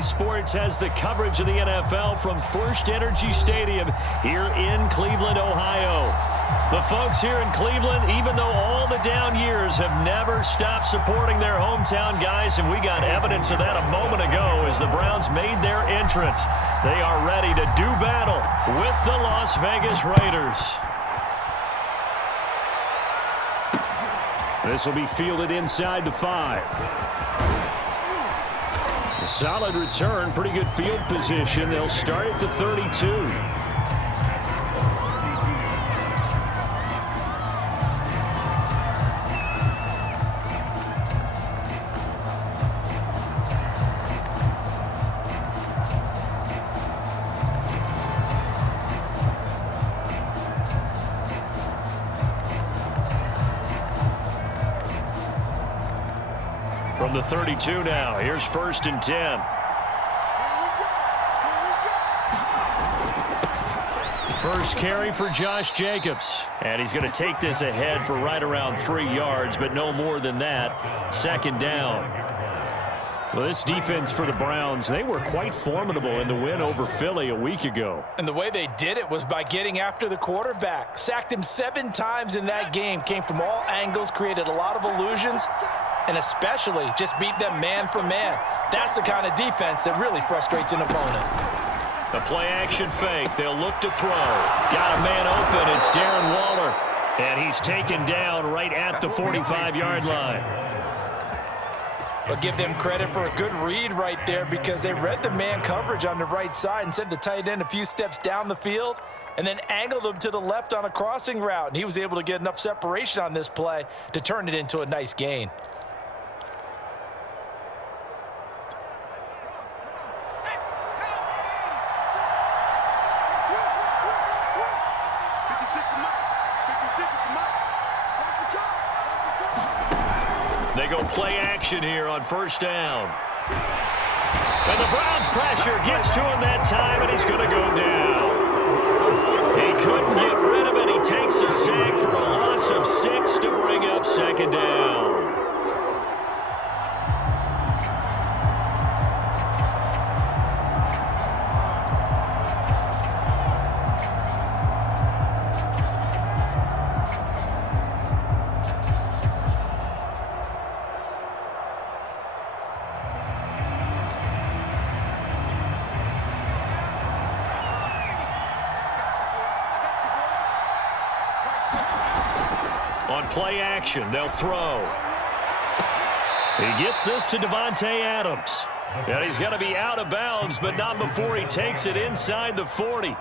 Sports has the coverage of the NFL from First Energy Stadium here in Cleveland, Ohio. The folks here in Cleveland, even though all the down years, have never stopped supporting their hometown guys, and we got evidence of that a moment ago as the Browns made their entrance. They are ready to do battle with the Las Vegas Raiders. This will be fielded inside the 5. A solid return, pretty good field position. They'll start at the 32. From the 32 now, here's 1st and 10. First carry for Josh Jacobs. And he's going to take this ahead for right around 3 yards, but no more than that. 2nd down. Well, this defense for the Browns, they were quite formidable in the win over Philly a week ago. And the way they did it was by getting after the quarterback. Sacked him 7 times in that game. Came from all angles, created a lot of illusions, and especially just beat them man for man. That's the kind of defense that really frustrates an opponent. A play-action fake. They'll look to throw. Got a man open. It's Darren Waller. And he's taken down right at the 45-yard line. I'll give them credit for a good read right there because they read the man coverage on the right side and sent the tight end a few steps down the field and then angled him to the left on a crossing route. And he was able to get enough separation on this play to turn it into a nice gain. They go play action here on 1st down. And the Browns pressure gets to him that time, and he's going to go down. He couldn't get rid of it. He takes a sack for a loss of 6 to bring up 2nd down. On play action, they'll throw. He gets this to Devontae Adams. And he's going to be out of bounds, but not before he takes it inside the 40.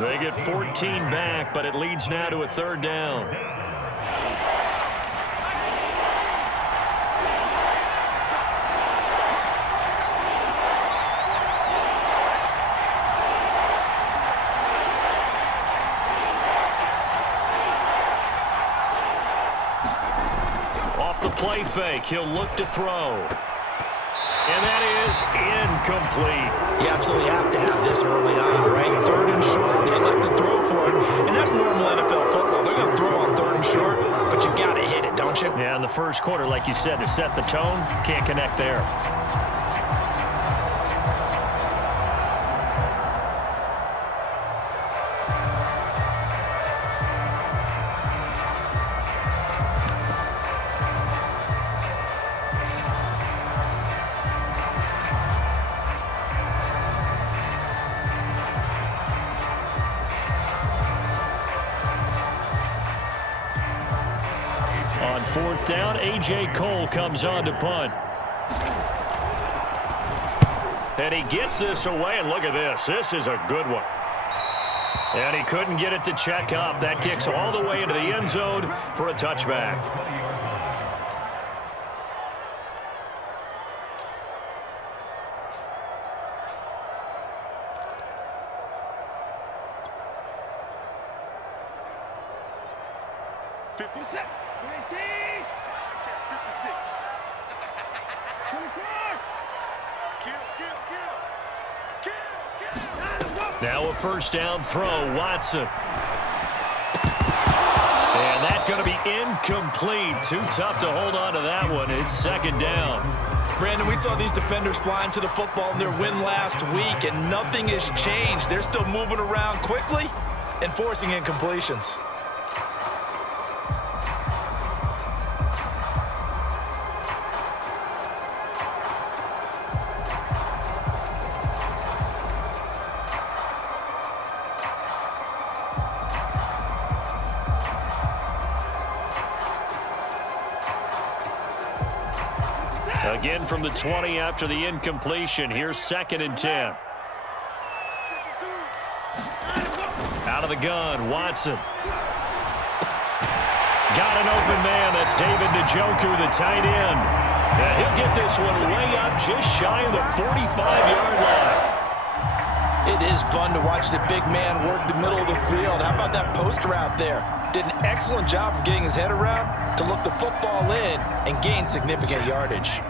They get 14 back, but it leads now to a 3rd down. Play fake. He'll look to throw. And that is incomplete. You absolutely have to have this early on, right? 3rd and short. They like to throw for it. And that's normal NFL football. They're going to throw on 3rd and short, but you've got to hit it, don't you? Yeah, in the first quarter, like you said, to set the tone, can't connect there. On 4th down, A.J. Cole comes on to punt. And he gets this away, and look at this. This is a good one. And he couldn't get it to check up. That kicks all the way into the end zone for a touchback. Now a 1st down throw, Watson. And that's going to be incomplete. Too tough to hold on to that one. It's 2nd down. Brandon, we saw these defenders flying to the football in their win last week, and nothing has changed. They're still moving around quickly and forcing incompletions. Again from the 20 after the incompletion. Here's 2nd and 10. Out of the gun, Watson. Got an open man. That's David Njoku, the tight end. And he'll get this one way up just shy of the 45-yard line. It is fun to watch the big man work the middle of the field. How about that post route there? Did an excellent job of getting his head around to look the football in and gain significant yardage.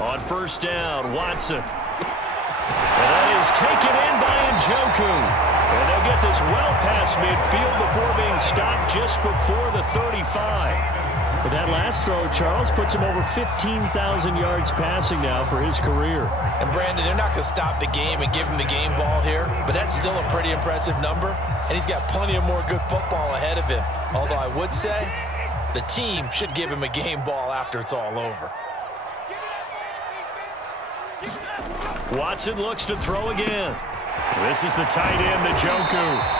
On 1st down, Watson. And that is taken in by Njoku. And they'll get this well past midfield before being stopped just before the 35. But that last throw, Charles, puts him over 15,000 yards passing now for his career. And Brandon, they're not going to stop the game and give him the game ball here, but that's still a pretty impressive number, and he's got plenty of more good football ahead of him. Although I would say the team should give him a game ball after it's all over. Watson looks to throw again. This is the tight end, Njoku.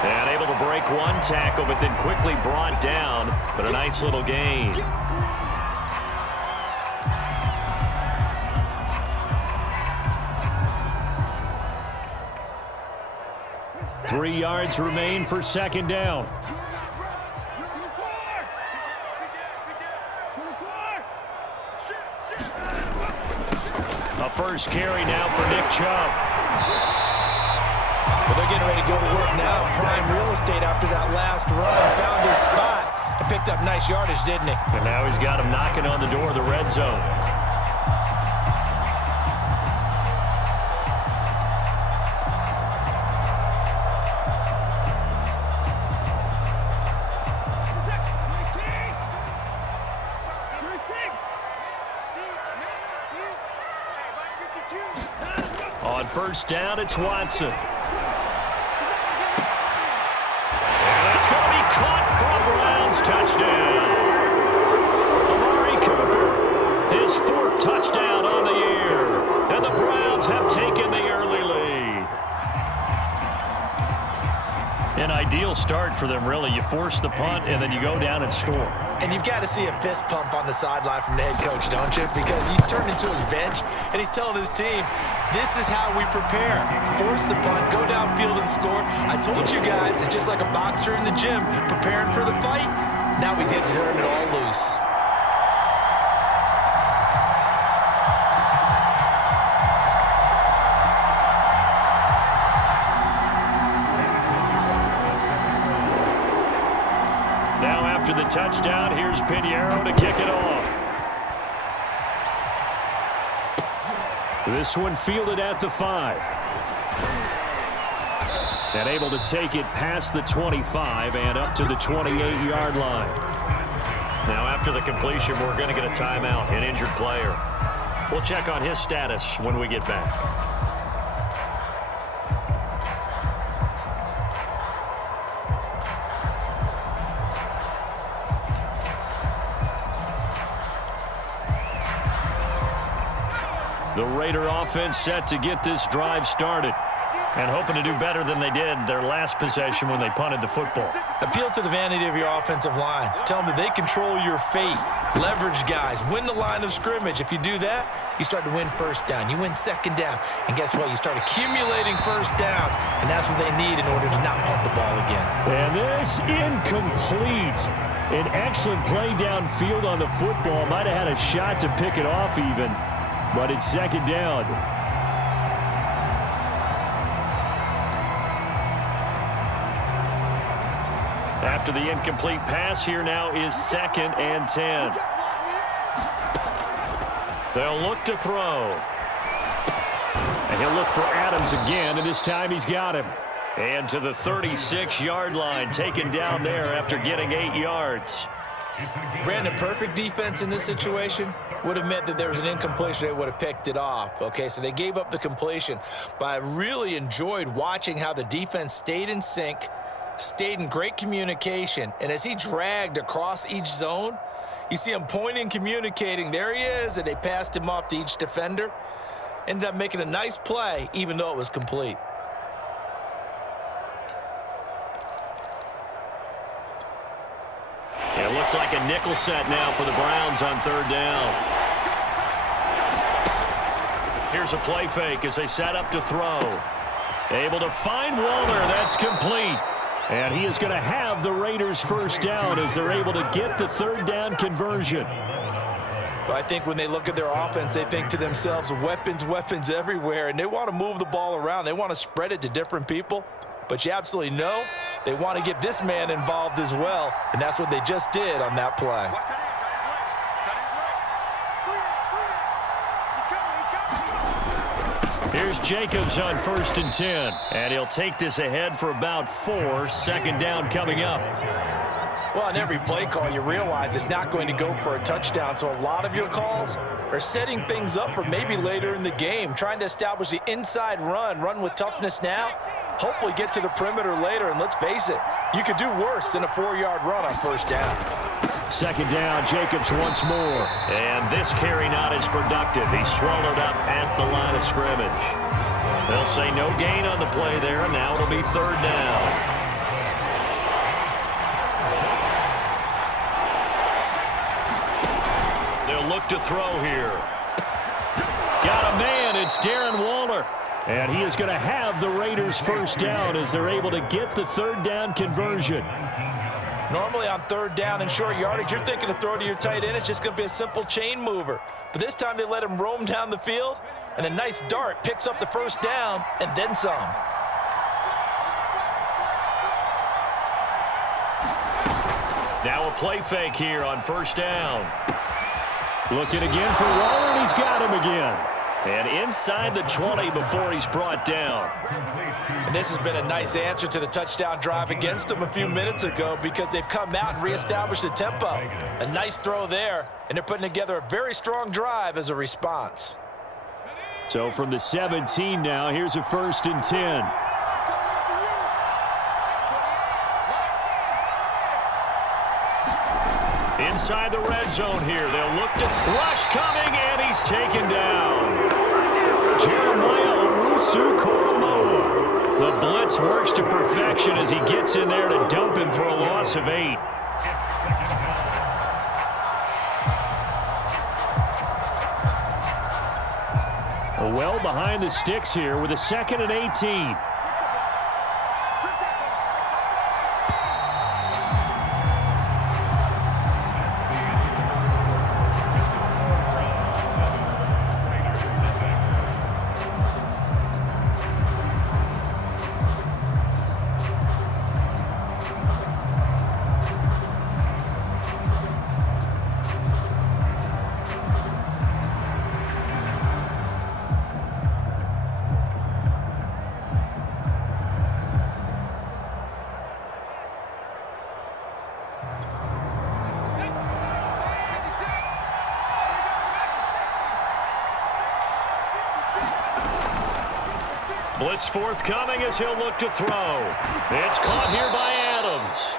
And able to break one tackle, but then quickly brought down. But a nice little gain. Three yards remain for 2nd down. A first carry now for Nick Chubb. Well, they're getting ready to go to work now. Prime real estate after that last run. Found his spot and picked up nice yardage, didn't he? And now he's got him knocking on the door of the red zone. On 1st down, it's Watson. Caught for a Browns touchdown. Amari Cooper, his 4th touchdown on the year. And the Browns have taken the early lead. An ideal start for them, really. You force the punt, and then you go down and score. And you've got to see a fist pump on the sideline from the head coach, don't you? Because he's turned into his bench, and he's telling his team, this is how we prepare. Force the punt, go downfield and score. I told you guys, it's just like a boxer in the gym preparing for the fight. Now we get to turn it all loose. Now after the touchdown, here's Pinheiro to kick it off. This one fielded at the 5. And able to take it past the 25 and up to the 28-yard line. Now after the completion, we're going to get a timeout, an injured player. We'll check on his status when we get back. The Raider offense set to get this drive started and hoping to do better than they did their last possession when they punted the football. Appeal to the vanity of your offensive line. Tell them that they control your fate. Leverage guys. Win the line of scrimmage. If you do that, you start to win 1st down. You win 2nd down. And guess what? You start accumulating 1st downs. And that's what they need in order to not punt the ball again. And this incomplete. An excellent play downfield on the football. Might have had a shot to pick it off even. But it's 2nd down. After the incomplete pass, here now is 2nd and 10. They'll look to throw. And he'll look for Adams again, and this time he's got him. And to the 36-yard line, taken down there after getting 8 yards. Brandon, perfect defense in this situation would have meant that there was an incompletion. They would have picked it off. Okay, so they gave up the completion. But I really enjoyed watching how the defense stayed in sync, stayed in great communication. And as he dragged across each zone, you see him pointing, communicating. There he is, and they passed him off to each defender. Ended up making a nice play, even though it was complete. It looks like a nickel set now for the Browns on 3rd down. Here's a play fake as they set up to throw. Able to find Waller. That's complete. And he is going to have the Raiders' 1st down as they're able to get the 3rd down conversion. Well, I think when they look at their offense, they think to themselves, weapons, weapons everywhere, and they want to move the ball around. They want to spread it to different people. But you absolutely know they want to get this man involved as well, and that's what they just did on that play. Here's Jacobs on 1st and 10, and he'll take this ahead for about 4. 2nd down coming up. Well, on every play call, you realize it's not going to go for a touchdown, so a lot of your calls are setting things up for maybe later in the game, trying to establish the inside run with toughness now, hopefully get to the perimeter later, and let's face it, you could do worse than a 4-yard run on 1st down. 2nd down, Jacobs once more. And this carry not as productive. He's swallowed up at the line of scrimmage. They'll say no gain on the play there, and now it'll be 3rd down. They'll look to throw here. Got a man. It's Darren Waller. And he is going to have the Raiders' 1st down as they're able to get the 3rd down conversion. Normally on 3rd down and short yardage, you're thinking to throw to your tight end. It's just going to be a simple chain mover. But this time they let him roam down the field, and a nice dart picks up the 1st down and then some. Now a play fake here on 1st down. Looking again for Waller, and he's got him again. And inside the 20 before he's brought down. And this has been a nice answer to the touchdown drive against them a few minutes ago because they've come out and reestablished the tempo. A nice throw there, and they're putting together a very strong drive as a response. So from the 17 now, here's a 1st and 10. Inside the red zone here. They'll look to rush coming, and he's taken down. Jeremiah Owusu-Koramoah. The blitz works to perfection as he gets in there to dump him for a loss of 8. Well behind the sticks here with a 2nd and 18. Blitz forthcoming as he'll look to throw. It's caught here by Adams.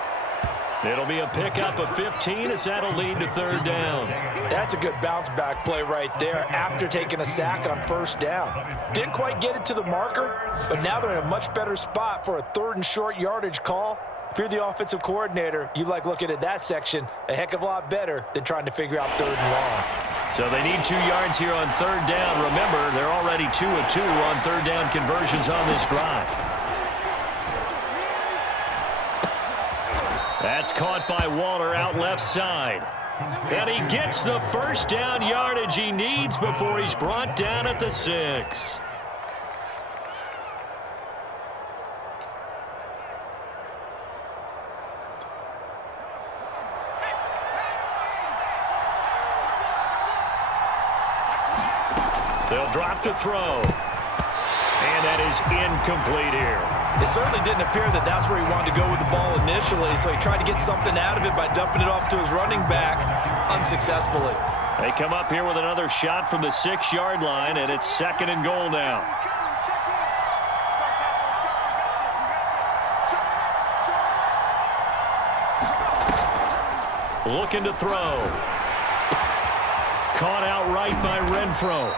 It'll be a pickup of 15 as that'll lead to 3rd down. That's a good bounce back play right there after taking a sack on 1st down. Didn't quite get it to the marker, but now they're in a much better spot for a 3rd and short yardage call. If you're the offensive coordinator, you like looking at that section a heck of a lot better than trying to figure out 3rd and long. So they need 2 yards here on 3rd down. Remember, they're already 2 of 2 on 3rd down conversions on this drive. That's caught by Waller out left side. And he gets the 1st down yardage he needs before he's brought down at the 6. They'll drop to throw. And that is incomplete here. It certainly didn't appear that that's where he wanted to go with the ball initially, so he tried to get something out of it by dumping it off to his running back unsuccessfully. They come up here with another shot from the 6-yard line, and it's 2nd and goal now. Looking to throw. Caught outright by Renfro.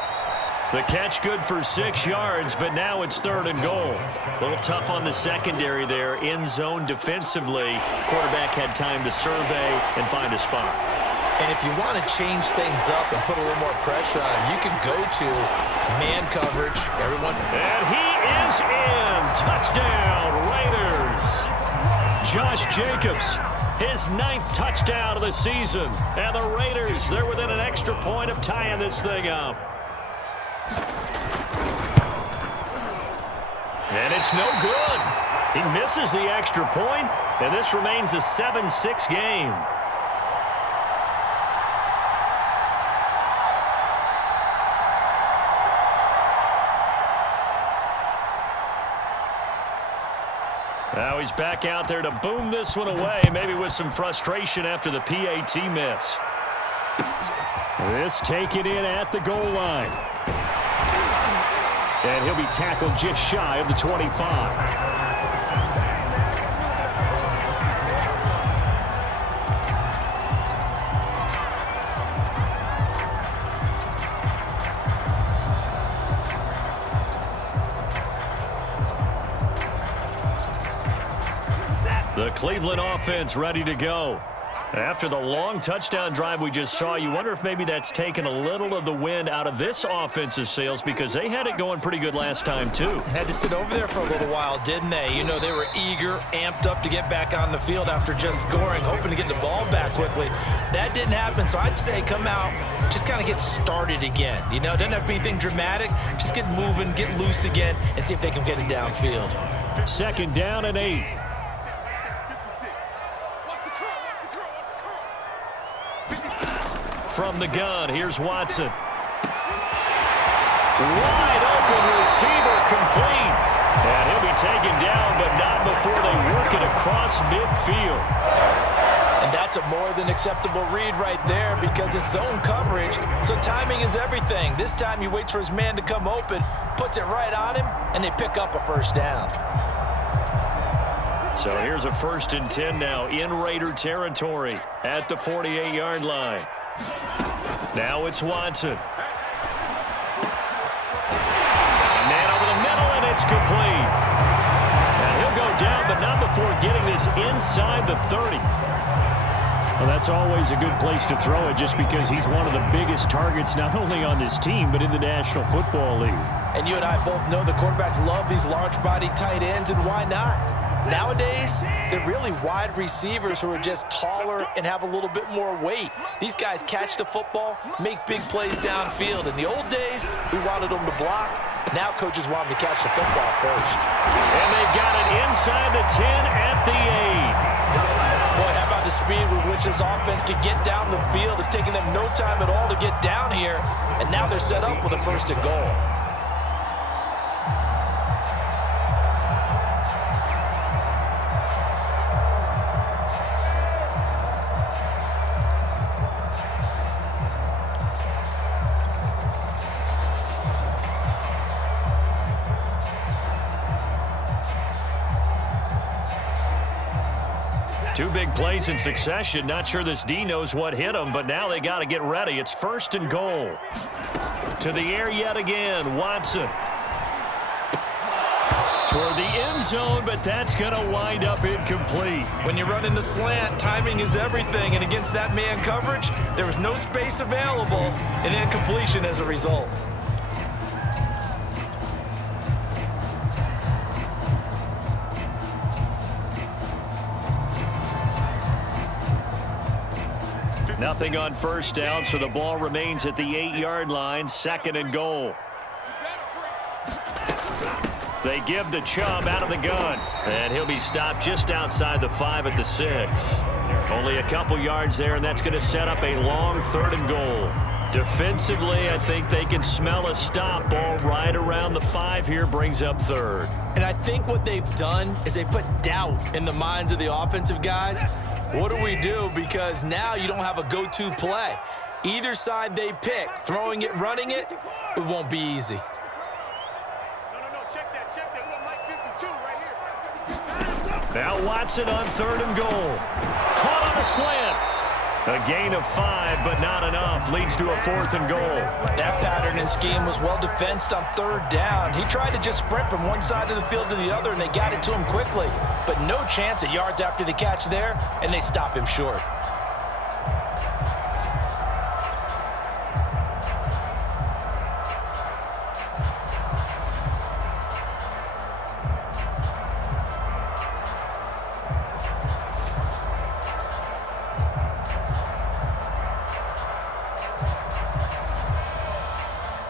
The catch good for 6 yards, but now it's 3rd and goal. A little tough on the secondary there. In zone defensively. Quarterback had time to survey and find a spot. And if you want to change things up and put a little more pressure on him, you can go to man coverage. Everyone. And he is in. Touchdown, Raiders. Josh Jacobs, his 9th touchdown of the season. And the Raiders, they're within an extra point of tying this thing up. And it's no good. He misses the extra point, and this remains a 7-6 game. Now he's back out there to boom this one away, maybe with some frustration after the PAT miss. This taken in at the goal line. And he'll be tackled just shy of the 25. The Cleveland offense ready to go. After the long touchdown drive we just saw, you wonder if maybe that's taken a little of the wind out of this offensive sails, because they had it going pretty good last time too. Had to sit over there for a little while, didn't they? You know, they were eager, amped up to get back on the field after just scoring, hoping to get the ball back quickly. That didn't happen, so I'd say come out, just kind of get started again. You know, doesn't have to be anything dramatic. Just get moving, get loose again, and see if they can get it downfield. 2nd down and 8. From the gun, here's Watson. Wide open receiver, complete. And he'll be taken down, but not before they work it across midfield. And that's a more than acceptable read right there, because it's zone coverage, so timing is everything. This time he waits for his man to come open, puts it right on him, and they pick up a 1st down. So here's a 1st and 10 now in Raider territory at the 48-yard line. Now it's Watson. A man over the middle, and it's complete. And he'll go down, but not before getting this inside the 30. Well, that's always a good place to throw it, just because he's one of the biggest targets not only on this team but in the National Football League. And you and I both know the quarterbacks love these large-body tight ends, and why not? Nowadays, they're really wide receivers who are just taller and have a little bit more weight. These guys catch the football, make big plays downfield. In the old days, we wanted them to block. Now coaches want them to catch the football first. And they've got it inside the 10 at the 8. Boy, how about the speed with which this offense can get down the field? It's taking them no time at all to get down here, and now they're set up with a 1st and goal. Two big plays in succession. Not sure this D knows what hit him, but now they got to get ready. It's 1st and goal. To the air yet again, Watson. Toward the end zone, but that's going to wind up incomplete. When you run into slant, timing is everything, and against that man coverage, there was no space available, and incompletion as a result. Nothing on 1st down, so the ball remains at the 8-yard line, 2nd and goal. They give the Chubb out of the gun, and he'll be stopped just outside the 5 at the 6. Only a couple yards there, and that's going to set up a long 3rd and goal. Defensively, I think they can smell a stop. Ball right around the 5 here, brings up third. And I think what they've done is they put doubt in the minds of the offensive guys. What do we do? Because now you don't have a go-to play. Either side they pick, throwing it, running it, it won't be easy. No, check that. We want Mike 52 right here. Now Watson on 3rd and goal. Caught on a slant. A gain of 5, but not enough. Leads to a 4th and goal. That pattern and scheme was well defensed on 3rd down. He tried to just sprint from one side of the field to the other, and they got it to him quickly. But no chance at yards after the catch there, and they stop him short.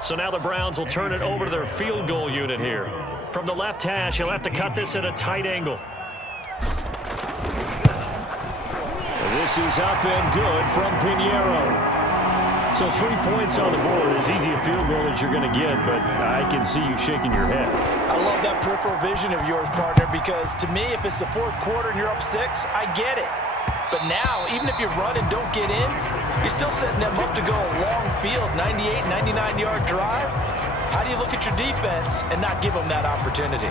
So now the Browns will turn it over to their field goal unit here. From the left hash, he'll have to cut this at a tight angle. This is up and good from Pinheiro. So 3 points on the board, as easy a field goal as you're going to get, but I can see you shaking your head. I love that peripheral vision of yours, partner, because to me, if it's the 4th quarter and you're up 6, I get it. But now, even if you run and don't get in, you're still setting them up to go a long field, 98, 99-yard drive. How do you look at your defense and not give them that opportunity?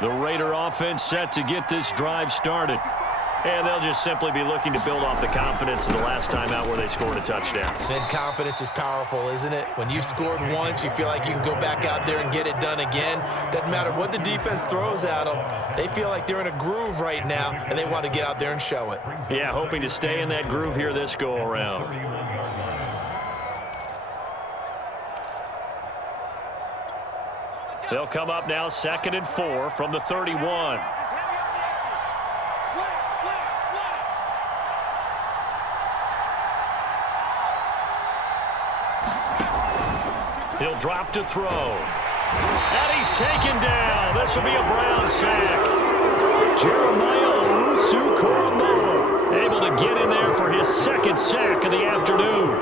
The Raider offense set to get this drive started. And they'll just simply be looking to build off the confidence of the last time out where they scored a touchdown. Then confidence is powerful, isn't it? When you've scored once, you feel like you can go back out there and get it done again. Doesn't matter what the defense throws at them. They feel like they're in a groove right now, and they want to get out there and show it. Yeah, hoping to stay in that groove here this go-around. They'll come up now 2nd and 4 from the 31. He'll drop to throw. And he's taken down. This will be a Brown sack. Jeremiah Owusu-Koramoah able to get in there for his 2nd sack of the afternoon.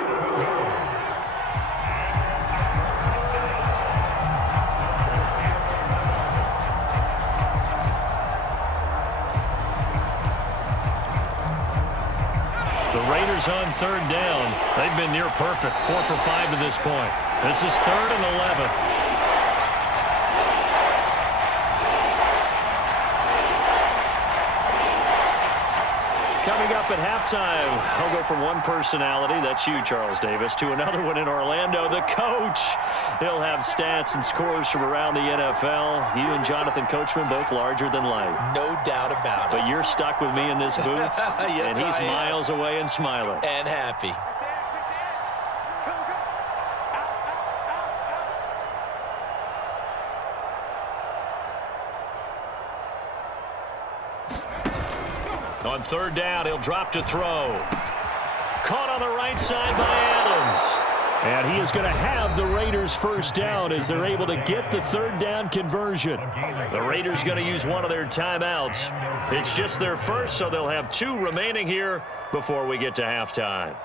The Raiders on 3rd down. They've been near perfect, 4 for 5 to this point. This is 3rd and 11. Coming up at halftime, I'll go from one personality, that's you, Charles Davis, to another one in Orlando, the coach. He'll have stats and scores from around the NFL. You and Jonathan Coachman, both larger than life. No doubt about it. But you're stuck with me in this booth, yes, and he's miles away and smiling. And happy. On 3rd down, he'll drop to throw. Caught on the right side by Adams. And he is going to have the Raiders' 1st down as they're able to get the 3rd down conversion. The Raiders going to use one of their timeouts. It's just their first, so they'll have 2 remaining here before we get to halftime.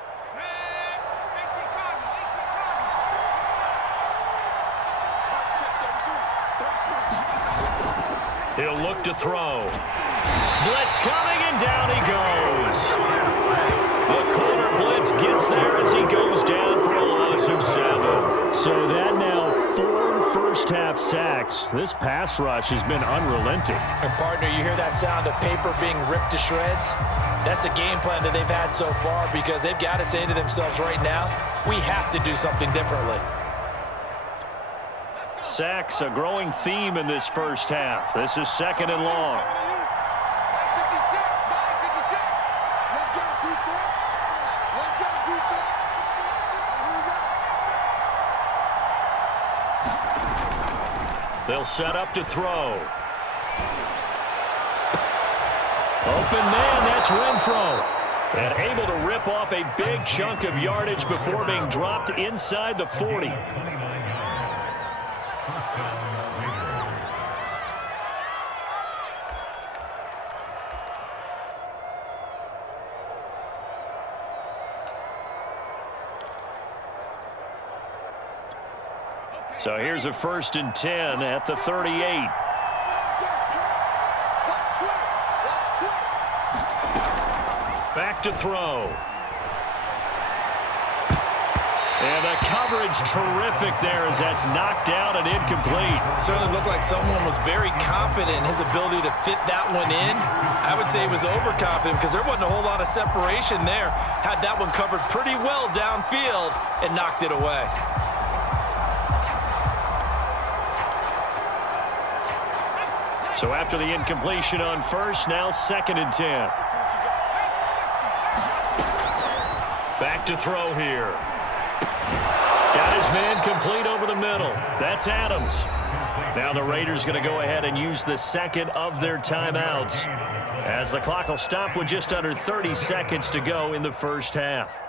He'll look to throw. Blitz coming, and down he goes. The corner blitz gets there as he goes down for a loss of 7. So that now 4 first-half sacks. This pass rush has been unrelenting. And, partner, you hear that sound of paper being ripped to shreds? That's the game plan that they've had so far because they've got to say to themselves right now, we have to do something differently. Sacks, a growing theme in this first half. This is 2nd and long. They'll set up to throw. Open man, that's Renfro. And able to rip off a big chunk of yardage before being dropped inside the 40. So here's a 1st and 10 at the 38. Back to throw. And the coverage terrific there as that's knocked out and incomplete. Certainly looked like someone was very confident in his ability to fit that one in. I would say he was overconfident because there wasn't a whole lot of separation there. Had that one covered pretty well downfield and knocked it away. So after the incompletion on 1st, now 2nd and 10. Back to throw here. Got his man complete over the middle. That's Adams. Now the Raiders going to go ahead and use the second of their timeouts, as the clock will stop with just under 30 seconds to go in the first half.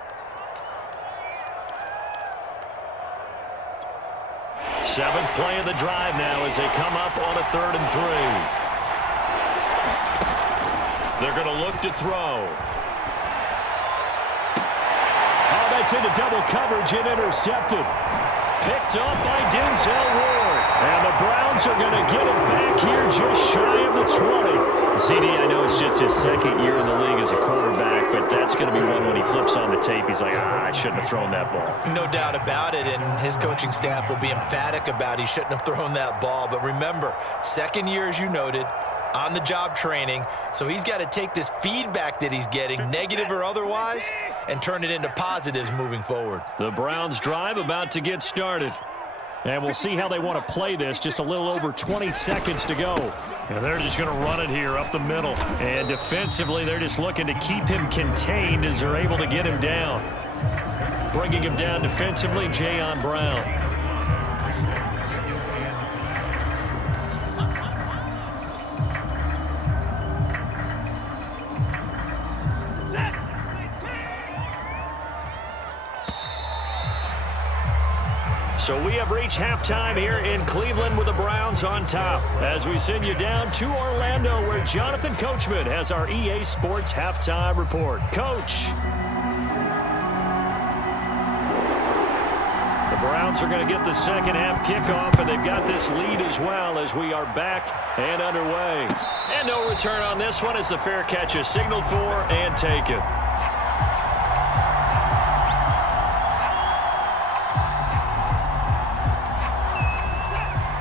Seventh play of the drive now as they come up on a 3rd and 3. They're going to look to throw. It's into double coverage and intercepted. Picked up by Denzel Ward. And the Browns are going to get it back here just shy of the 20. CD, I know it's just his 2nd year in the league as a quarterback, but that's going to be one when he flips on the tape. He's like, I shouldn't have thrown that ball. No doubt about it, and his coaching staff will be emphatic about he shouldn't have thrown that ball. But remember, 2nd year, as you noted, on-the-job training, so he's got to take this feedback that he's getting, negative or otherwise, and turn it into positives moving forward. The Browns drive about to get started. And we'll see how they want to play this. Just a little over 20 seconds to go. And they're just going to run it here up the middle. And defensively, they're just looking to keep him contained as they're able to get him down. Bringing him down defensively, Jayon Brown. So we have reached halftime here in Cleveland with the Browns on top, as we send you down to Orlando, where Jonathan Coachman has our EA Sports halftime report. Coach. The Browns are going to get the second half kickoff, and they've got this lead as well as we are back and underway. And no return on this one as the fair catch is signaled for and taken.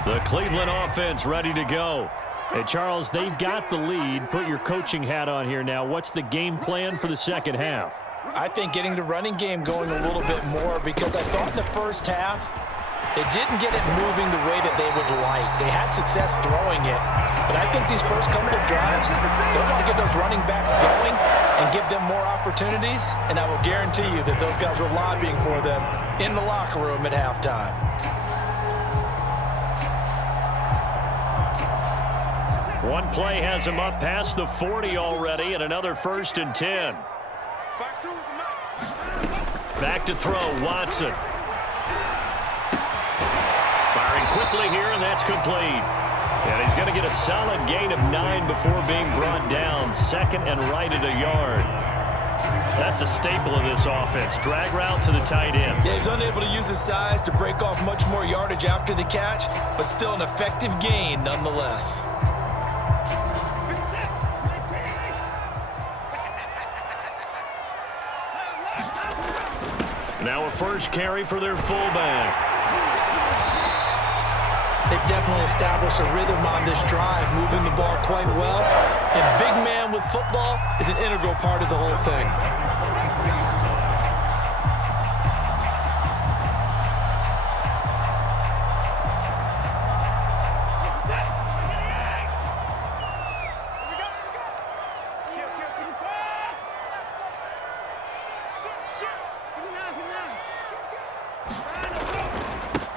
The Cleveland offense ready to go. Hey, Charles, they've got the lead. Put your coaching hat on here now. What's the game plan for the second half? I think getting the running game going a little bit more, because I thought in the first half they didn't get it moving the way that they would like. They had success throwing it, but I think these first couple of drives, they want to get those running backs going and give them more opportunities, and I will guarantee you that those guys were lobbying for them in the locker room at halftime. One play has him up past the 40 already, and another 1st and 10. Back to throw, Watson. Firing quickly here, and that's complete. And he's going to get a solid gain of 9 before being brought down. 2nd and right at a yard. That's a staple of this offense. Drag route to the tight end. Yeah, he's unable to use his size to break off much more yardage after the catch, but still an effective gain nonetheless. Now a first carry for their fullback. They've definitely established a rhythm on this drive, moving the ball quite well. And big man with football is an integral part of the whole thing.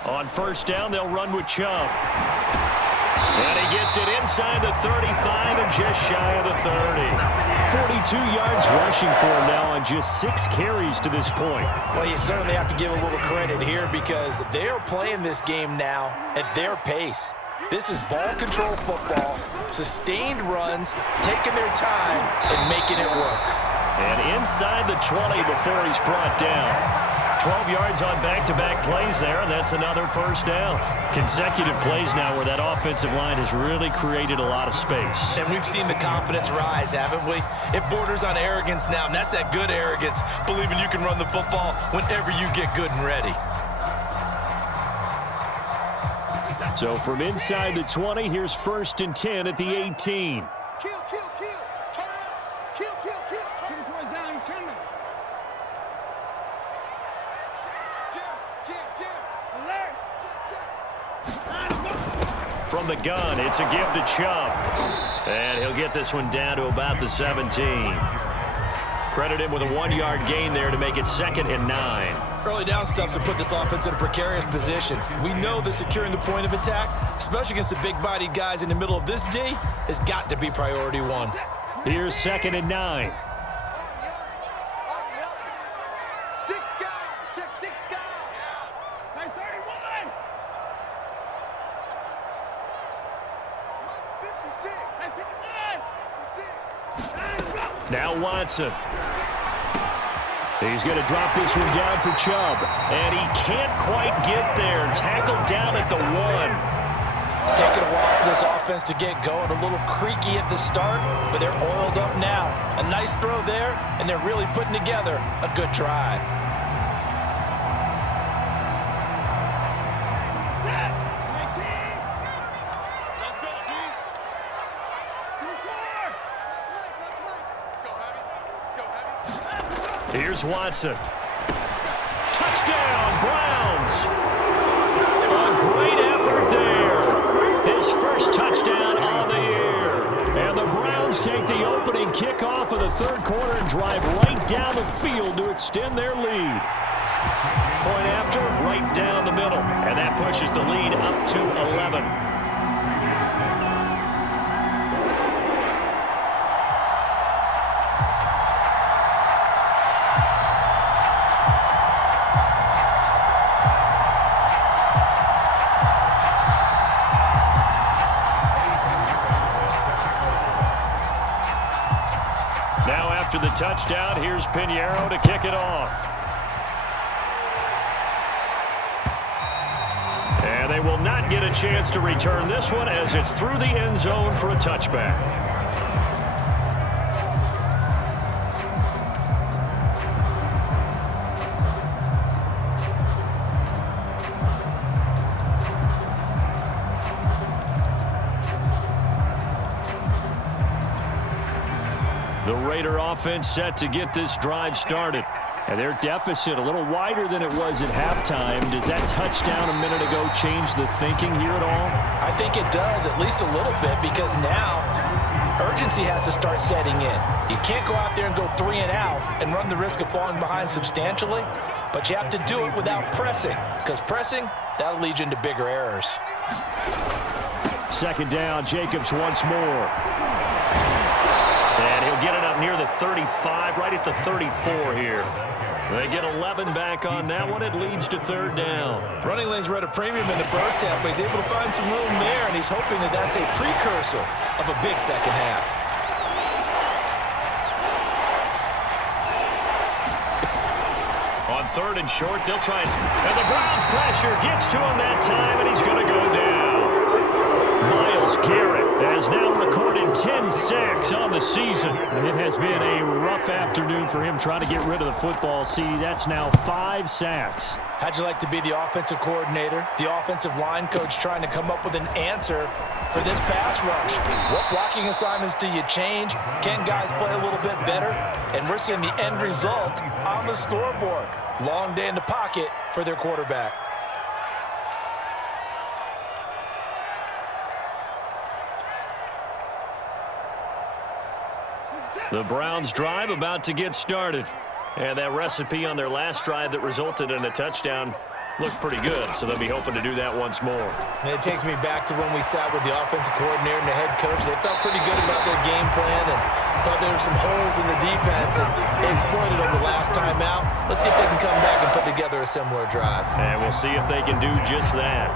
On first down, they'll run with Chubb. And he gets it inside the 35 and just shy of the 30. 42 yards rushing for him now on just 6 carries to this point. Well, you certainly have to give a little credit here, because they are playing this game now at their pace. This is ball control football, sustained runs, taking their time and making it work. And inside the 20 before he's brought down. 12 yards on back-to-back plays there, and that's another first down. Consecutive plays now where that offensive line has really created a lot of space. And we've seen the confidence rise, haven't we? It borders on arrogance now, and that's that good arrogance, believing you can run the football whenever you get good and ready. So from inside the 20, here's 1st and 10 at the 18. Kill, kill, kill. Turn up. Kill, kill, kill. Turn it down. He's coming. Jam. Alert. From the gun, it's a give to Chubb. And he'll get this one down to about the 17. Credit him with a 1-yard gain there to make it 2nd and 9. Early down stuff to put this offense in a precarious position. We know that securing the point of attack, especially against the big-bodied guys in the middle of this D, has got to be priority 1. Here's 2nd and 9. Six guys. Check 6 guys. Hey, 31. 56. Hey, 51. 56. Now Watson. He's going to drop this one down for Chubb. And he can't quite get there. Tackled down at the 1. It's taken a while for this offense to get going. A little creaky at the start, but they're oiled up now. A nice throw there, and they're really putting together a good drive. Let's go, D. Let's go, Heavy. Let's go, Heavy. Here's Watson. Touchdown, Browns. A great effort there. His first touchdown on the year. And the Browns take the opening kickoff of the 3rd quarter and drive right down the field to extend their lead. Point after, right down the middle. And that pushes the lead up to 11. Now after the touchdown, here's Pinheiro to kick it off. And they will not get a chance to return this one as it's through the end zone for a touchback. The Raider offense set to get this drive started. And their deficit a little wider than it was at halftime. Does that touchdown a minute ago change the thinking here at all? I think it does, at least a little bit, because now urgency has to start setting in. You can't go out there and go 3 and out and run the risk of falling behind substantially, but you have to do it without pressing, because pressing, that'll lead you into bigger errors. 2nd down, Jacobs once more. And he'll get it up near the 35, right at the 34 here. They get 11 back on that one. It leads to 3rd down. Running lanes were at a premium in the first half, but he's able to find some room there, and he's hoping that that's a precursor of a big second half. On 3rd and short, they'll try and the Browns pressure gets to him that time, and he's going to go down. Myles Garrett has now recorded 10 sacks on the season. It has been a rough afternoon for him trying to get rid of the football. See, that's now 5 sacks. How'd you like to be the offensive coordinator, the offensive line coach trying to come up with an answer for this pass rush? What blocking assignments do you change? Can guys play a little bit better? And we're seeing the end result on the scoreboard. Long day in the pocket for their quarterback. The Browns drive about to get started. And that recipe on their last drive that resulted in a touchdown looked pretty good, so they'll be hoping to do that once more. And it takes me back to when we sat with the offensive coordinator and the head coach. They felt pretty good about their game plan and thought there were some holes in the defense, and they exploited them the last time out. Let's see if they can come back and put together a similar drive. And we'll see if they can do just that.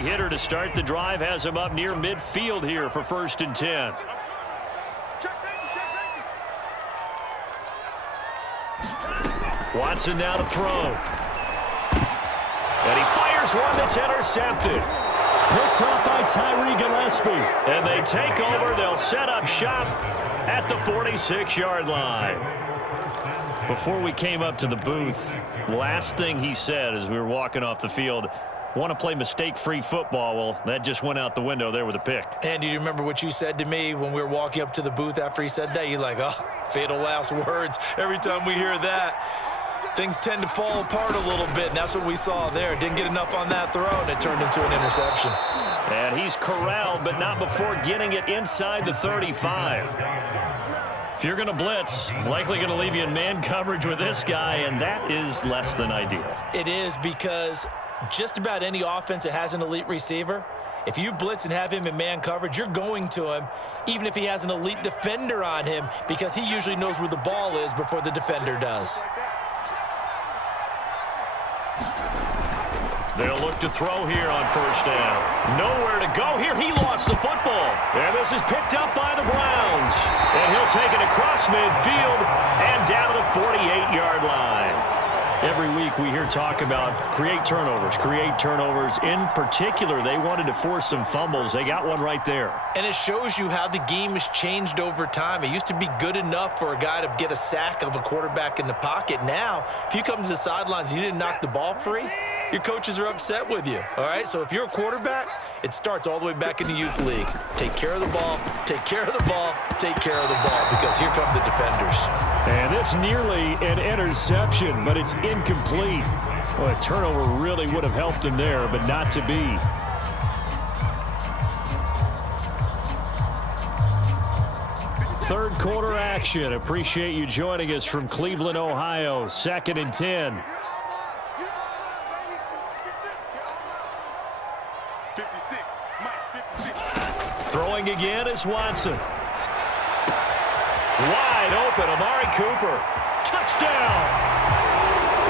big hitter to start the drive has him up near midfield here for 1st and 10. Watson now to throw. And he fires one that's intercepted. Picked off by Tyree Gillespie. And they take over. They'll set up shop at the 46-yard line. Before we came up to the booth, last thing he said as we were walking off the field, want to play mistake-free football. Well, that just went out the window there with a pick. And do you remember what you said to me when we were walking up to the booth after he said that? You're like, oh, fatal last words. Every time we hear that, things tend to fall apart a little bit, and that's what we saw there. Didn't get enough on that throw, and it turned into an interception. And he's corralled, but not before getting it inside the 35. If you're going to blitz, likely going to leave you in man coverage with this guy, and that is less than ideal. It is, because just about any offense that has an elite receiver, if you blitz and have him in man coverage, you're going to him, even if he has an elite defender on him, because he usually knows where the ball is before the defender does. They'll look to throw here on 1st down. Nowhere to go here. He lost the football. And this is picked up by the Browns. And he'll take it across midfield and down to the 48-yard line. Every week we hear talk about create turnovers. In particular, they wanted to force some fumbles. They got one right there. And it shows you how the game has changed over time. It used to be good enough for a guy to get a sack of a quarterback in the pocket. Now, if you come to the sidelines and you didn't knock the ball free, your coaches are upset with you, all right? So if you're a quarterback, it starts all the way back in the youth leagues. Take care of the ball, take care of the ball, take care of the ball, because here come the defenders. And this nearly an interception, but it's incomplete. Well, a turnover really would have helped him there, but not to be. Third quarter action. Appreciate you joining us from Cleveland, Ohio. 2nd and 10. 56, Mike, 56. Throwing again is Watson. Wide open, Amari Cooper. Touchdown!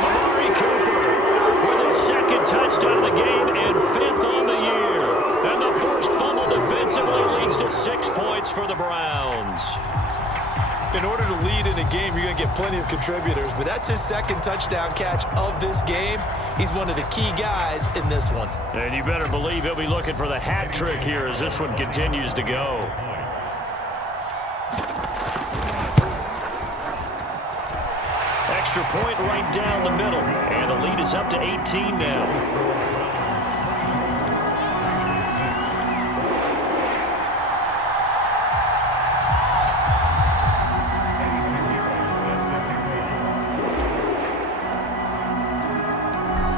Amari Cooper with his 2nd touchdown of the game and 5th on the year. And the forced fumble defensively leads to 6 points for the Browns. In order to lead in a game, you're going to get plenty of contributors, but that's his 2nd touchdown catch of this game. He's one of the key guys in this one. And you better believe he'll be looking for the hat trick here as this one continues to go. Extra point right down the middle, and the lead is up to 18 now.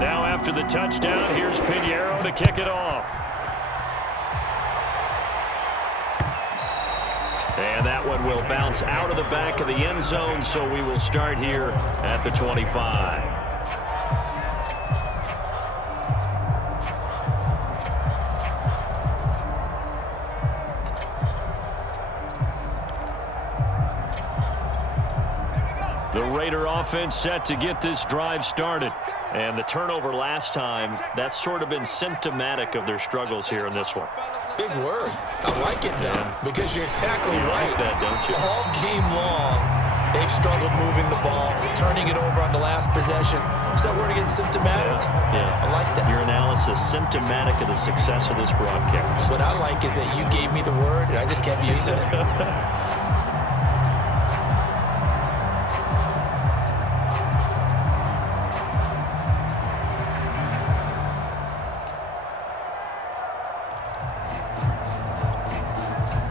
Now after the touchdown, here's Pinheiro to kick it off. And that one will bounce out of the back of the end zone, so we will start here at the 25. The Raider offense set to get this drive started. And the turnover last time, that's sort of been symptomatic of their struggles here in this one. Big word. I like it, though, because you're exactly right. Like that, don't you? All game long, they've struggled moving the ball, turning it over on the last possession. Is that word again, symptomatic? Yeah. I like that. Your analysis, symptomatic of the success of this broadcast. What I like is that you gave me the word, and I just kept using it.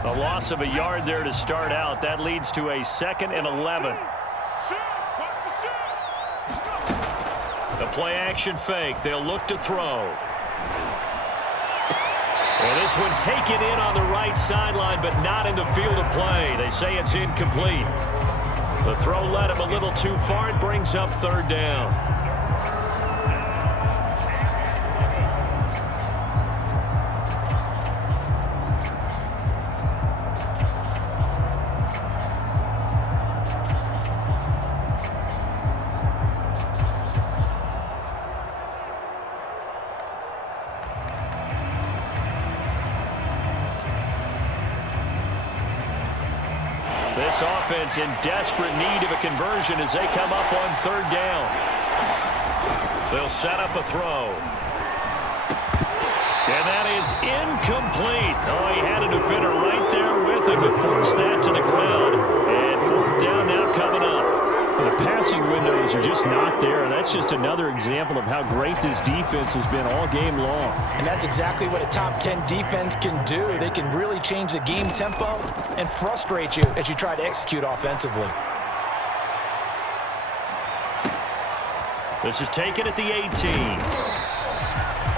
A loss of a yard there to start out. That leads to a 2nd and 11. The play action fake. They'll look to throw. Well, this one taken in on the right sideline, but not in the field of play. They say it's incomplete. The throw led him a little too far. It brings up 3rd down. This offense in desperate need of a conversion as they come up on third down. They'll set up a throw. And that is incomplete. Oh, he had a defender right there with him to force that to the ground. And fourth down now coming up. Well, the passing windows are just not there. That's just another example of how great this defense has been all game long. And that's exactly what a top 10 defense can do. They can really change the game tempo and frustrate you as you try to execute offensively. This is taken at the 18.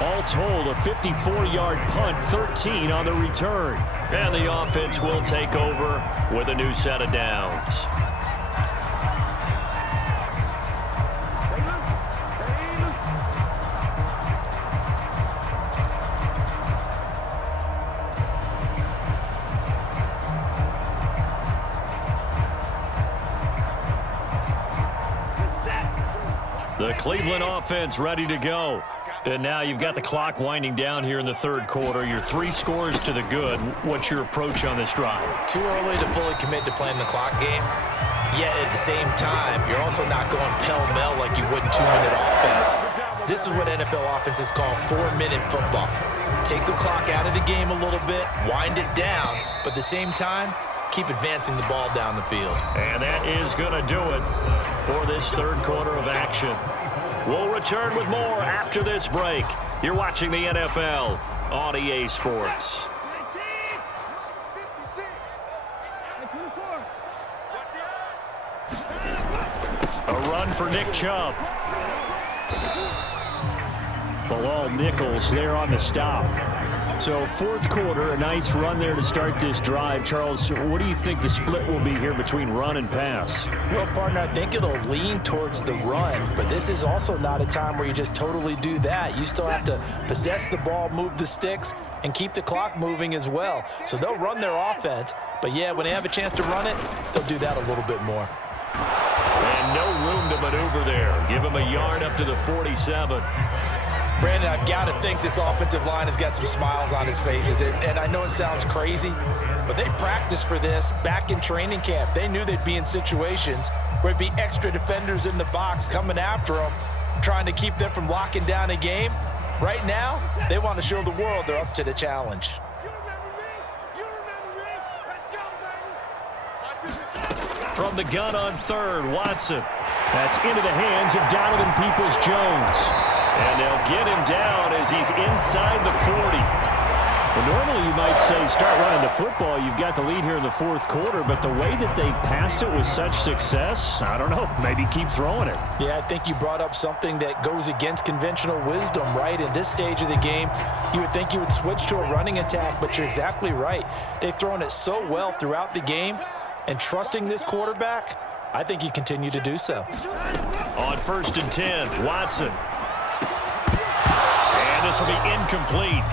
All told, a 54-yard punt, 13 on the return. And the offense will take over with a new set of downs. The Cleveland offense ready to go. And now you've got the clock winding down here in the third quarter. Your 3 scores to the good. What's your approach on this drive? Too early to fully commit to playing the clock game. Yet at the same time, you're also not going pell-mell like you would in 2-minute offense. This is what NFL offenses call 4-minute football. Take the clock out of the game a little bit, wind it down, but at the same time, keep advancing the ball down the field. And that is going to do it for this third quarter of action. We'll return with more after this break. You're watching the NFL on EA Sports. A run for Nick Chubb. Bilal Nichols there on the stop. So fourth quarter, a nice run there to start this drive. Charles, what do you think the split will be here between run and pass? Well, partner, I think it'll lean towards the run, but this is also not a time where you just totally do that. You still have to possess the ball, move the sticks, and keep the clock moving as well. So they'll run their offense, but yeah, when they have a chance to run it, they'll do that a little bit more. And no room to maneuver there. Give him a yard up to the 47. Brandon, I've got to think this offensive line has got some smiles on its faces. And I know it sounds crazy, but they practiced for this back in training camp. They knew they'd be in situations where it'd be extra defenders in the box coming after them, trying to keep them from locking down a game. Right now, they want to show the world they're up to the challenge. From the gun on third, Watson. That's into the hands of Donovan Peoples-Jones. And they'll get him down as he's inside the 40. Well, normally you might say start running the football. You've got the lead here in the fourth quarter, but the way that they passed it with such success, I don't know, maybe keep throwing it. Yeah, I think you brought up something that goes against conventional wisdom, right? In this stage of the game, you would think you would switch to a running attack, but you're exactly right. They've thrown it so well throughout the game, and trusting this quarterback, I think you continue to do so. On 1st and 10, Watson. And this will be incomplete.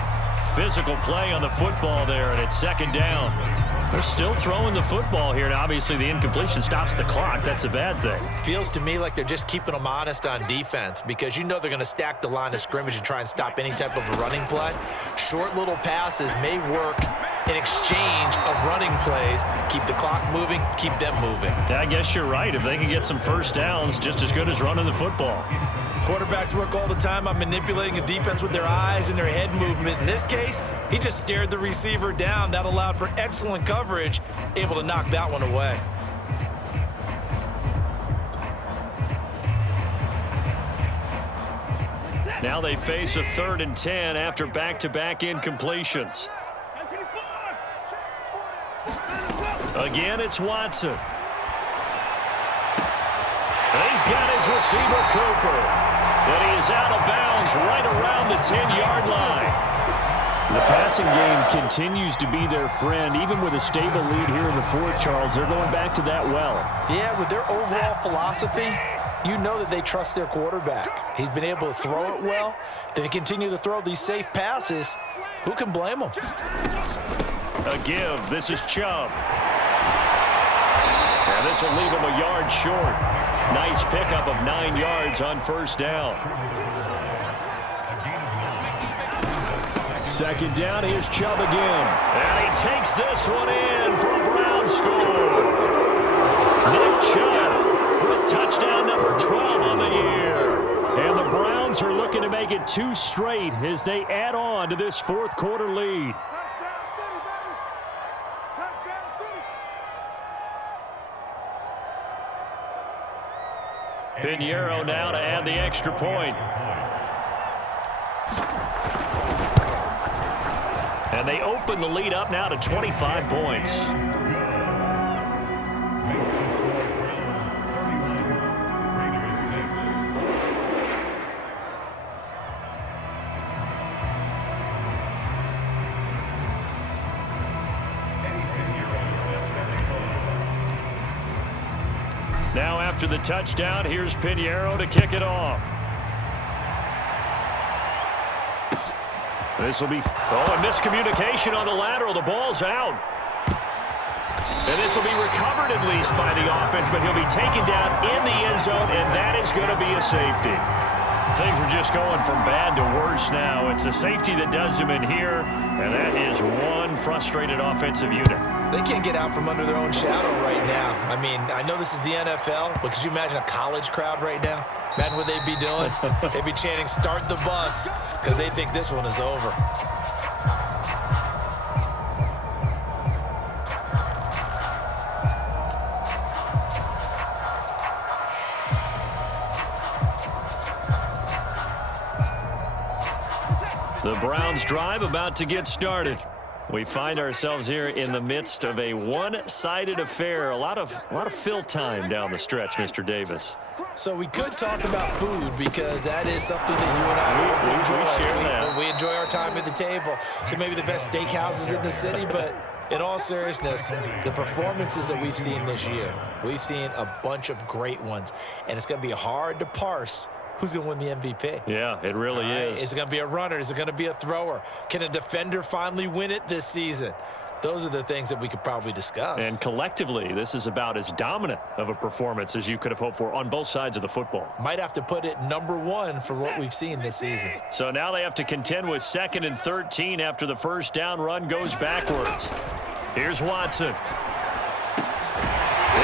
Physical play on the football there, and it's second down. They're still throwing the football here, and obviously the incompletion stops the clock. That's a bad thing. Feels to me like they're just keeping them honest on defense because you know they're going to stack the line of scrimmage and try and stop any type of a running play. Short little passes may work in exchange of running plays. Keep the clock moving, keep them moving. I guess you're right. If they can get some first downs, just as good as running the football. Quarterbacks work all the time on manipulating a defense with their eyes and their head movement. In this case, he just stared the receiver down. That allowed for excellent coverage, able to knock that one away. Now they face a 3rd and 10 after back-to-back incompletions. Again, it's Watson. And he's got his receiver, Cooper. And he is out of bounds right around the 10-yard line. The passing game continues to be their friend. Even with a stable lead here in the fourth, Charles, they're going back to that well. Yeah, with their overall philosophy, you know that they trust their quarterback. He's been able to throw it well. They continue to throw these safe passes. Who can blame them? A give. This is Chubb. And this will leave him a yard short. Nice pickup of 9 yards on first down. Second down, here's Chubb again. And he takes this one in for a Brown score. it 2 straight as they add on to this fourth quarter lead. Touchdown City, baby. Touchdown City. Pinheiro now to add the extra point. And they open the lead up now to 25 points. Now after the touchdown, here's Pinheiro to kick it off. This will be, a miscommunication on the lateral. The ball's out. And this will be recovered at least by the offense, but he'll be taken down in the end zone, and that is going to be a safety. Things are just going from bad to worse now. It's a safety that does him in here, and that is one frustrated offensive unit. They can't get out from under their own shadow right now. I mean, I know this is the NFL, but could you imagine a college crowd right now? Imagine what they'd be doing. They'd be chanting, "Start the bus," because they think this one is over. The Browns drive about to get started. We find ourselves here in the midst of a one-sided affair. A lot of fill time down the stretch, Mr. Davis. So we could talk about food because that is something that you and I enjoy. We share that. We enjoy our time at the table. So maybe the best steakhouses in the city, but in all seriousness, the performances that we've seen this year, we've seen a bunch of great ones, and it's going to be hard to parse who's going to win the MVP. Yeah, it really is. Is it going to be a runner? Is it going to be a thrower? Can a defender finally win it this season? Those are the things that we could probably discuss. And collectively, this is about as dominant of a performance as you could have hoped for on both sides of the football. Might have to put it #1 for what we've seen this season. So now they have to contend with 2nd and 13 after the first down run goes backwards. Here's Watson.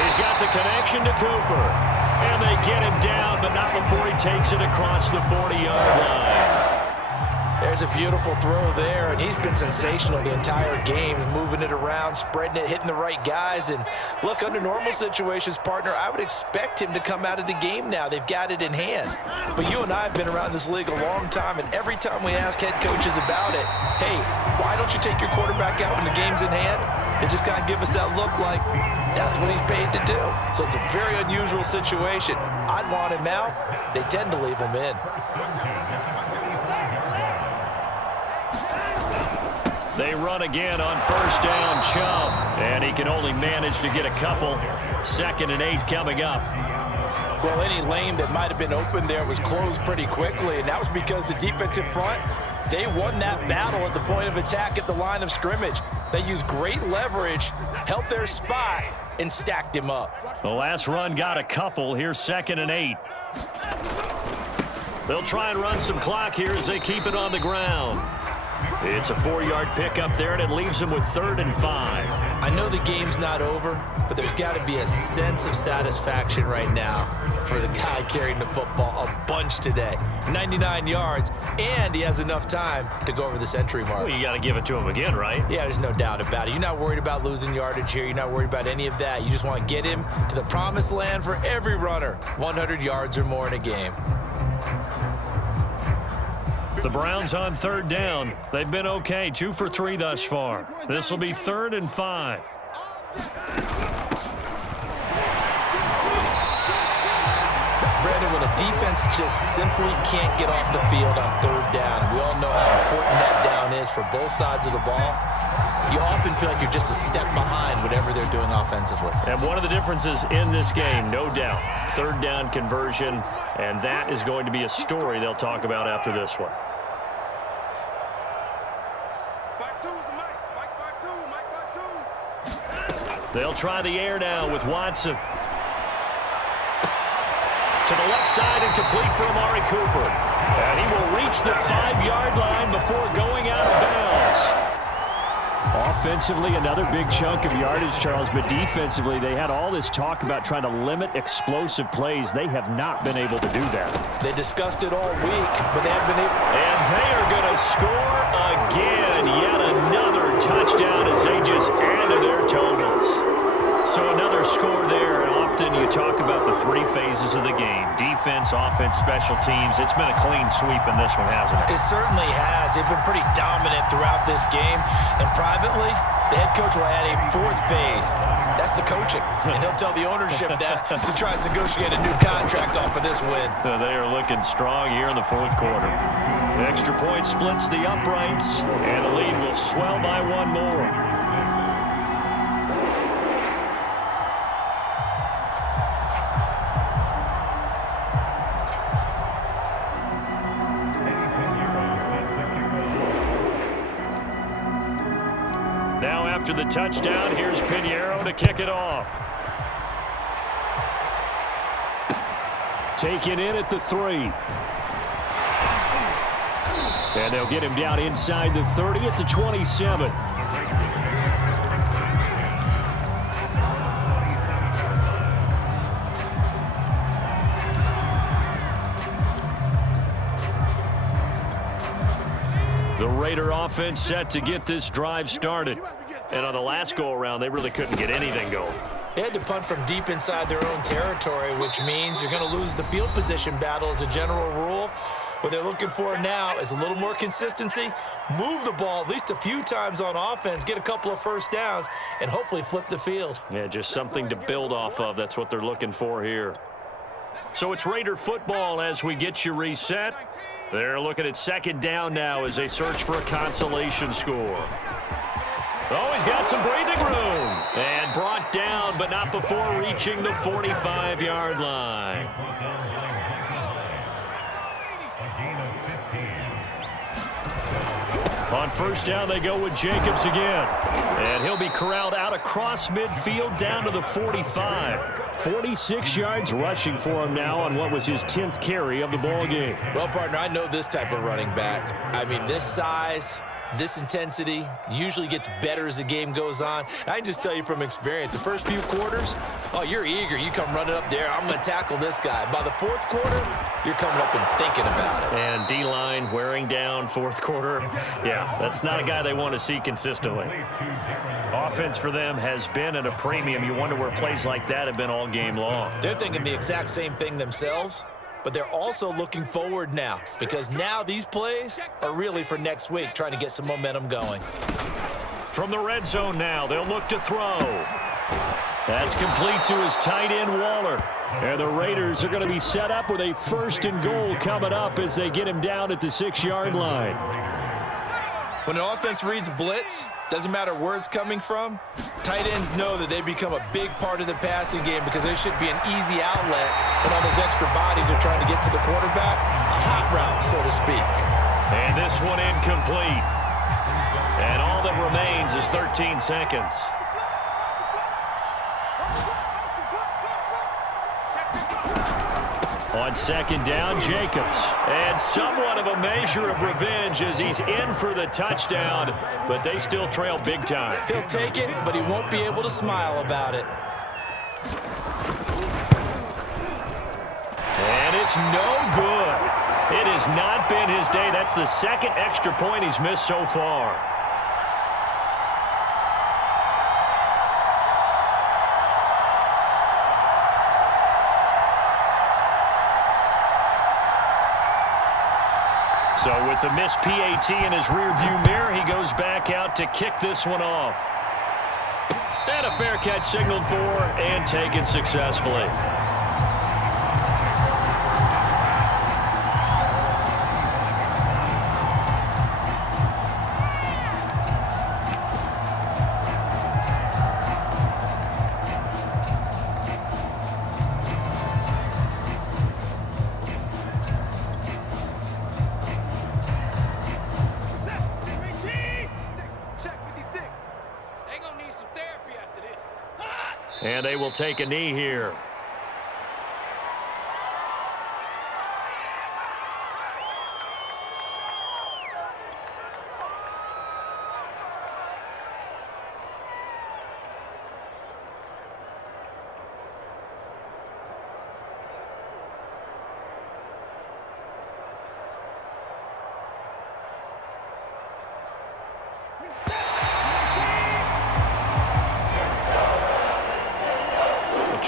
He's got the connection to Cooper. And they get him down, but not before he takes it across the 40-yard line. There's a beautiful throw there, and he's been sensational the entire game, moving it around, spreading it, hitting the right guys. And look, under normal situations, partner, I would expect him to come out of the game now. They've got it in hand. But you and I have been around this league a long time, and every time we ask head coaches about it, hey, why don't you take your quarterback out when the game's in hand? They just kind of give us that look like that's what he's paid to do. So it's a very unusual situation. I'd want him out. They tend to leave him in. They run again on first down, Chubb. And he can only manage to get a couple. 2nd and 8 coming up. Well, any lane that might have been open there was closed pretty quickly, and that was because the defensive front, they won that battle at the point of attack at the line of scrimmage. They used great leverage, held their spot, and stacked him up. The last run got a couple. Here's 2nd and 8. They'll try and run some clock here as they keep it on the ground. It's a 4-yard pickup there, and it leaves them with 3rd and 5. I know the game's not over, but there's got to be a sense of satisfaction right now for the guy carrying the football a bunch today. 99 yards, and he has enough time to go over the century mark. Well, you got to give it to him again, right? Yeah, there's no doubt about it. You're not worried about losing yardage here. You're not worried about any of that. You just want to get him to the promised land for every runner, 100 yards or more in a game. The Browns on 3rd down. They've been okay, 2 for 3 thus far. This will be 3rd and 5. Brandon, when a defense just simply can't get off the field on 3rd down, we all know how important that down is for both sides of the ball. You often feel like you're just a step behind whatever they're doing offensively. And one of the differences in this game, no doubt, 3rd down conversion, and that is going to be a story they'll talk about after this one. They'll try the air now with Watson. To the left side and complete for Amari Cooper. And he will reach the 5-yard line before going out of bounds. Offensively, another big chunk of yardage, Charles, but defensively, they had all this talk about trying to limit explosive plays. They have not been able to do that. They discussed it all week, but they haven't been able. And they are going to score again. Yet another touchdown as they just add to their totals. So another score there. And often you talk about the three phases of the game: defense, offense, special teams. It's been a clean sweep in this one, hasn't it? It certainly has. They've been pretty dominant throughout this game. And privately, the head coach will add a fourth phase. That's the coaching. And he'll tell the ownership that as he tries to negotiate a new contract off of this win. They are looking strong here in the fourth quarter. The extra point splits the uprights, and the lead will swell by one more. Now after the touchdown, here's Pinheiro to kick it off. Taken in at the 3. And they'll get him down inside the 30 at the 27. The Raider offense set to get this drive started. And on the last go-around, they really couldn't get anything going. They had to punt from deep inside their own territory, which means you're going to lose the field position battle as a general rule. What they're looking for now is a little more consistency, move the ball at least a few times on offense, get a couple of first downs, and hopefully flip the field. Yeah, just something to build off of. That's what they're looking for here. So it's Raider football as we get you reset. They're looking at second down now as they search for a consolation score. Oh, he's got some breathing room. And brought down, but not before reaching the 45-yard line. On first down, they go with Jacobs again. And he'll be corralled out across midfield down to the 45. 46 yards rushing for him now on what was his 10th carry of the ball game. Well, partner, I know this type of running back. I mean, this size, this intensity usually gets better as the game goes on. I can just tell you from experience, the first few quarters, oh, you're eager. You come running up there, I'm going to tackle this guy. By the fourth quarter, you're coming up and thinking about it. And D-line wearing down fourth quarter. Yeah, that's not a guy they want to see consistently. Offense for them has been at a premium. You wonder where plays like that have been all game long. They're thinking the exact same thing themselves, but they're also looking forward now because now these plays are really for next week, trying to get some momentum going. From the red zone now, they'll look to throw. That's complete to his tight end, Waller. And the Raiders are going to be set up with a 1st and goal coming up as they get him down at the 6-yard line. When an offense reads blitz, doesn't matter where it's coming from, tight ends know that they become a big part of the passing game because there should be an easy outlet when all those extra bodies are trying to get to the quarterback. A hot route, so to speak. And this one incomplete. And all that remains is 13 seconds. On second down, Jacobs. And somewhat of a measure of revenge as he's in for the touchdown, but they still trail big time. He'll take it, but he won't be able to smile about it. And it's no good. It has not been his day. That's the second extra point he's missed so far. So with the missed PAT in his rearview mirror, he goes back out to kick this one off. And a fair catch signaled for and taken successfully. And they will take a knee here.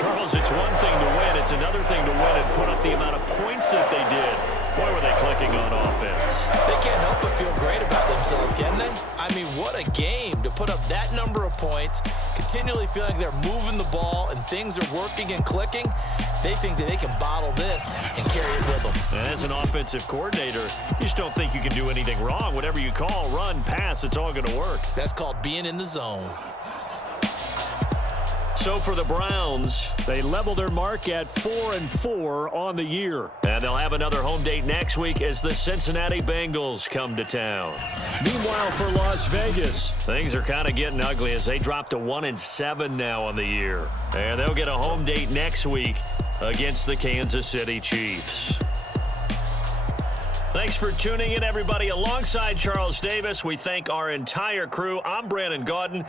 Charles, it's one thing to win. It's another thing to win and put up the amount of points that they did. Boy, were they clicking on offense. They can't help but feel great about themselves, can they? I mean, what a game to put up that number of points, continually feeling like they're moving the ball and things are working and clicking. They think that they can bottle this and carry it with them. And as an offensive coordinator, you just don't think you can do anything wrong. Whatever you call, run, pass, it's all going to work. That's called being in the zone. So for the Browns, They level their mark at 4-4 on the year. and they'll have another home date next week as the Cincinnati Bengals come to town. Meanwhile, for Las Vegas, Things are kind of getting ugly as they drop to 1-7 now on the year. And they'll get a home date next week against the Kansas City Chiefs. Thanks for tuning in, everybody. Alongside Charles Davis, we thank our entire crew. I'm Brandon Gaudin.